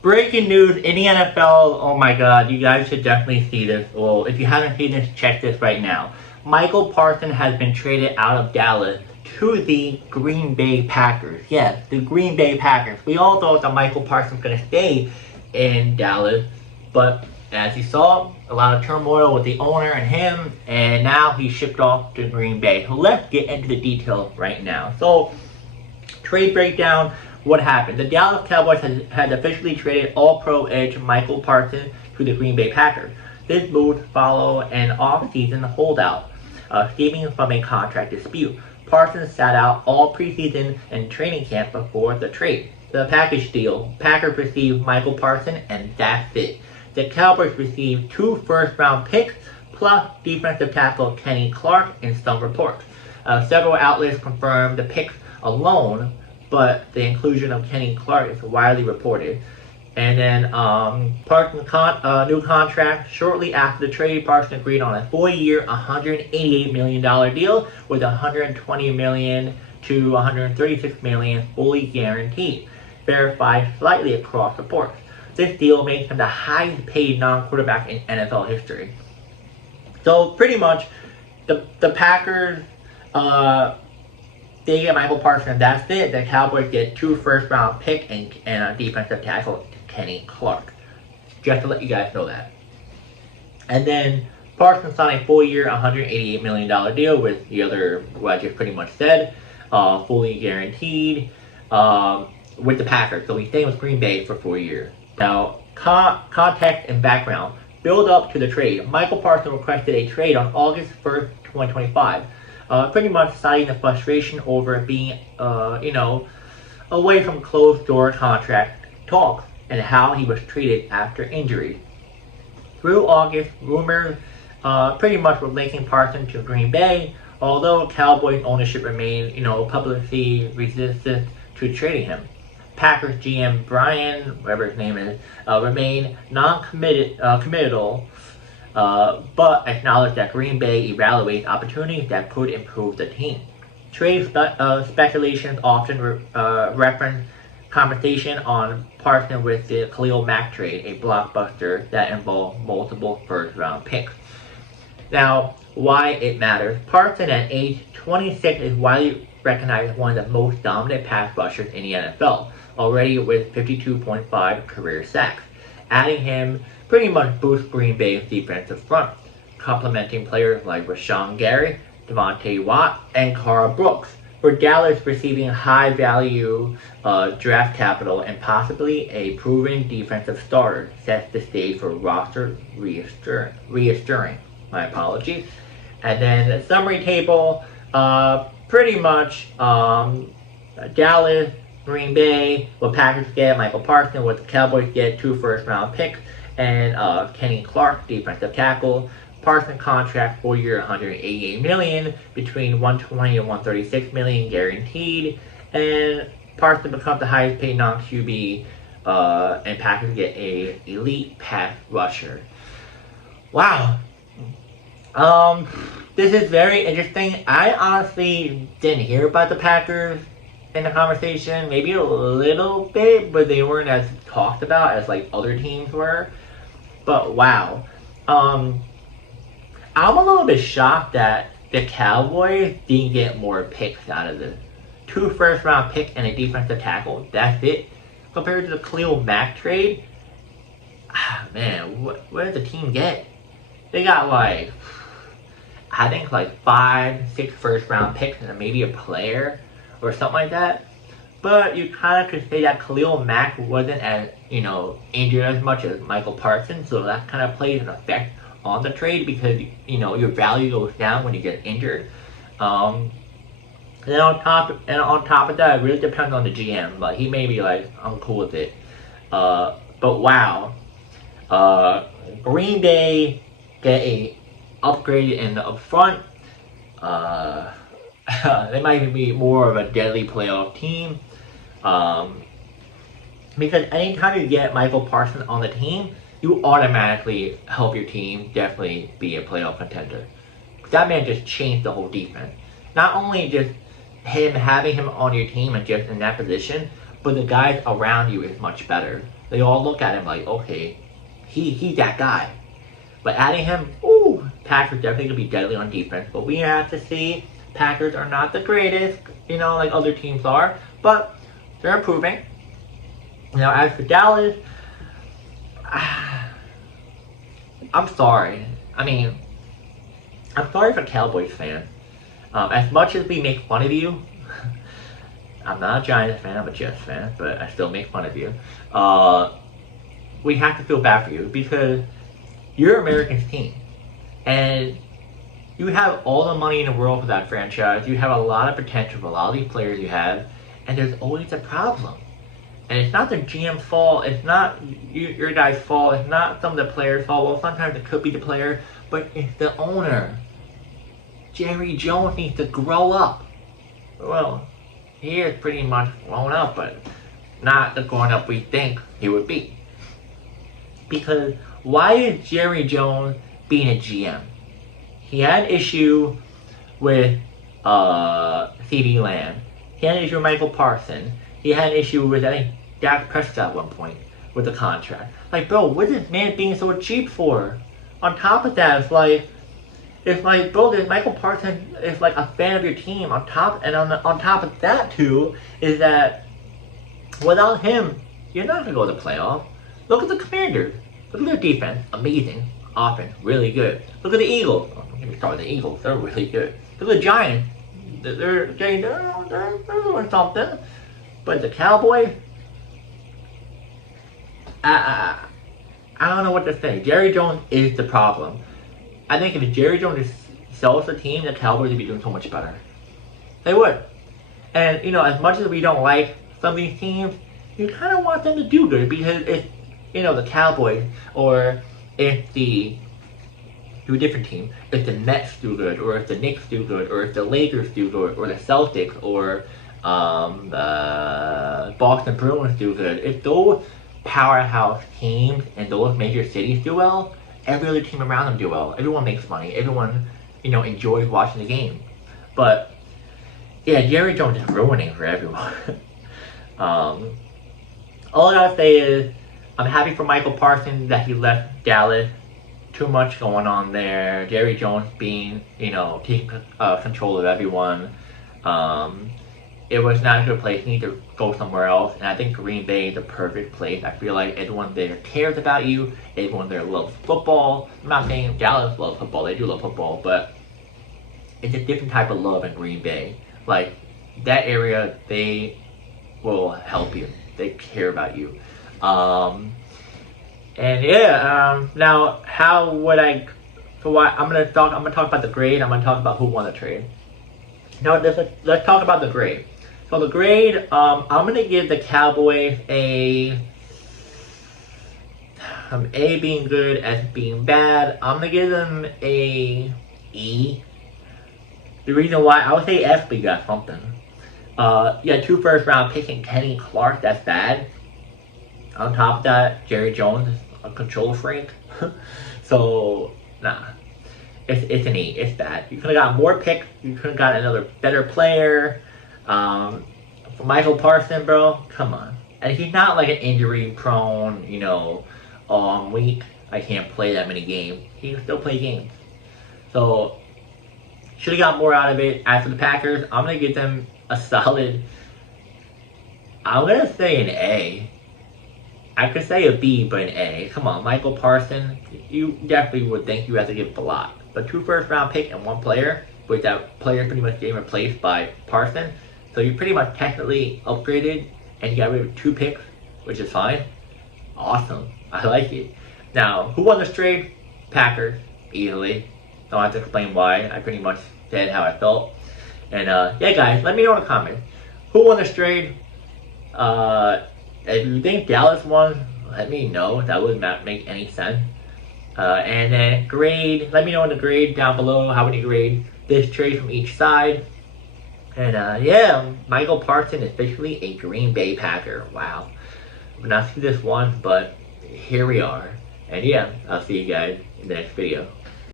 Breaking news in the NFL. Oh my god, you guys should definitely see this. Well, if you haven't seen this, check this right now. Michael Parsons has been traded out of Dallas to the Green Bay Packers. Yes, the Green Bay Packers. We all thought that Michael Parsons was going to stay in Dallas, but as you saw, a lot of turmoil with the owner and him, and now he's shipped off to Green Bay. So let's get into the details right now. So, trade breakdown. What happened? The Dallas Cowboys had officially traded All-Pro edge Michael Parsons to the Green Bay Packers. This move followed an off-season holdout, stemming from a contract dispute. Parsons sat out all preseason and training camp before the trade. The package deal: Packers received Michael Parsons, and that's it. The Cowboys received 2 first-round picks plus defensive tackle Kenny Clark in some reports. Several outlets confirmed the picks alone, but the inclusion of Kenny Clark is widely reported. And then Parsons' new contract. Shortly after the trade, Parsons agreed on a 4-year, $188 million deal with $120 million to $136 million fully guaranteed, verified slightly across reports. This deal makes him the highest paid non-quarterback in NFL history. So pretty much, the Packers, they get Michael Parsons, and that's it. The Cowboys get 2 first-round picks and a defensive tackle, Kenny Clark. Just to let you guys know that. And then Parsons signed a 4-year, $188 million deal with the other, what I just pretty much said, fully guaranteed, with the Packers. So he's staying with Green Bay for 4 years. Now, context and background. Build up to the trade. Michael Parsons requested a trade on August 1st, 2025. Pretty much citing the frustration over being, away from closed-door contract talks and how he was treated after injury. Through August, rumors pretty much were linking Parsons to Green Bay, although Cowboys ownership remained, publicly resistant to trading him. Packers GM Brian, whatever his name is, remained committal, but acknowledged that Green Bay evaluates opportunities that could improve the team. Trade speculations often reference conversation on Parsons with the Khalil Mack trade, a blockbuster that involved multiple first-round picks. Now, why it matters. Parsons at age 26 is widely recognized as one of the most dominant pass rushers in the NFL, already with 52.5 career sacks. Adding him pretty much boosts Green Bay's defensive front, complementing players like Rashawn Gary, Devontae Watt, and Carl Brooks. For Dallas, receiving high-value draft capital and possibly a proven defensive starter sets the stage for roster reassuring. My apologies. And then the summary table, pretty much Dallas, Green Bay, what Packers get Michael Parsons, what the Cowboys get 2 first-round picks, and Kenny Clark, defensive tackle. Parsons contract 4-year, $188 million, between $120 and $136 million guaranteed, and Parsons becomes the highest paid non-QB, and Packers get a elite pass rusher. Wow. This is very interesting. I honestly didn't hear about the Packers in the conversation, maybe a little bit, but they weren't as talked about as like other teams were. But wow. I'm a little bit shocked that the Cowboys didn't get more picks out of this. 2 first-round picks and a defensive tackle. That's it. Compared to the Khalil Mack trade, man, what did the team get? They got like, I think like 5-6 first-round picks and maybe a player or something like that. But you kind of could say that Khalil Mack wasn't as, injured as much as Michael Parsons, so that kind of plays an effect on the trade because, your value goes down when you get injured. And then on top of that, it really depends on the GM. Like, he may be like, I'm cool with it. But wow. Green Bay get a upgrade in the upfront. They might even be more of a deadly playoff team. Because anytime you get Michael Parsons on the team, you automatically help your team definitely be a playoff contender. That man just changed the whole defense. Not only just having him on your team and just in that position, but the guys around you is much better. They all look at him like, okay, he's that guy. But adding him, ooh, Packers definitely going to be deadly on defense. But we have to see, Packers are not the greatest, like other teams are. But they're improving. Now, as for Dallas, I'm sorry. I'm sorry for Cowboys fans. As much as we make fun of you, I'm not a Giants fan, I'm a Jets fan, but I still make fun of you. We have to feel bad for you because you're America's team. And you have all the money in the world for that franchise. You have a lot of potential for a lot of these players you have. And there's always a problem. And it's not the GM's fault. It's not your guy's fault. It's not some of the players' fault. Well, sometimes it could be the player. But it's the owner. Jerry Jones needs to grow up. Well, he is pretty much grown up, but not the grown up we think he would be. Because why is Jerry Jones being a GM? He had an issue with CD Lamb. He had an issue with Micah Parsons. He had an issue with, I think, Dak Prescott at one point with the contract. Like, bro, what is this man being so cheap for? On top of that, it's like, bro, this Michael Parsons is like a fan of your team. On top of that too, is that without him, you're not gonna go to the playoffs. Look at the Commanders. Look at their defense, amazing. Offense, really good. Look at the Eagles. Oh, let me start with the Eagles. They're really good. Look at the Giants. They're doing something. But the Cowboys, I don't know what to say. Jerry Jones is the problem. I think if Jerry Jones sells the team, the Cowboys would be doing so much better. They would. And, as much as we don't like some of these teams, you kind of want them to do good because if, the Cowboys or if do a different team, if the Mets do good, or if the Knicks do good, or if the Lakers do good, or the Celtics, or the Boston Bruins do good, if those powerhouse teams and those major cities do well, every other team around them do well. Everyone makes money. Everyone, enjoys watching the game. But, yeah, Jerry Jones is ruining for everyone. All I gotta say is, I'm happy for Michael Parsons that he left Dallas. Too much going on there. Jerry Jones being, taking control of everyone. It was not a good place. He needs to go somewhere else. And I think Green Bay is the perfect place. I feel like everyone there cares about you. Everyone there loves football. I'm not saying Dallas loves football. They do love football. But it's a different type of love in Green Bay. Like, that area, they will help you. They care about you. Now how would I'm gonna talk about the grade. I'm gonna talk about who won the trade. Now let's talk about the grade. So the grade, I'm gonna give the Cowboys A being good, S being bad. I'm gonna give them a E. The reason why I would say F, but you got something. 2 first round picks and Kenny Clark, that's bad. On top of that, Jerry Jones is a control freak. So, nah. It's an E. It's bad. You could have got more picks. You could have got another better player. For Michael Parsons, bro, come on. And he's not like an injury prone, I'm weak. I can't play that many games. He can still play games. So, should have got more out of it. As for the Packers, I'm going to give them a solid, I'm going to say an A. I could say a B, but an A. Come on, Michael Parsons, you definitely would think you have to give a lot. But 2 first round picks and 1 player, which that player pretty much getting replaced by Parsons. So you pretty much technically upgraded and you got rid of 2 picks, which is fine. Awesome. I like it. Now, who won this trade? Packers, easily. Don't have to explain why. I pretty much said how I felt. And guys, let me know in the comments. Who won this trade? If you think Dallas won, let me know. That would not make any sense. And then grade, let me know in the grade down below how would you grade this trade from each side. And Michael Parsons is officially a Green Bay Packer. Wow. I've not seen this one, but here we are. And I'll see you guys in the next video.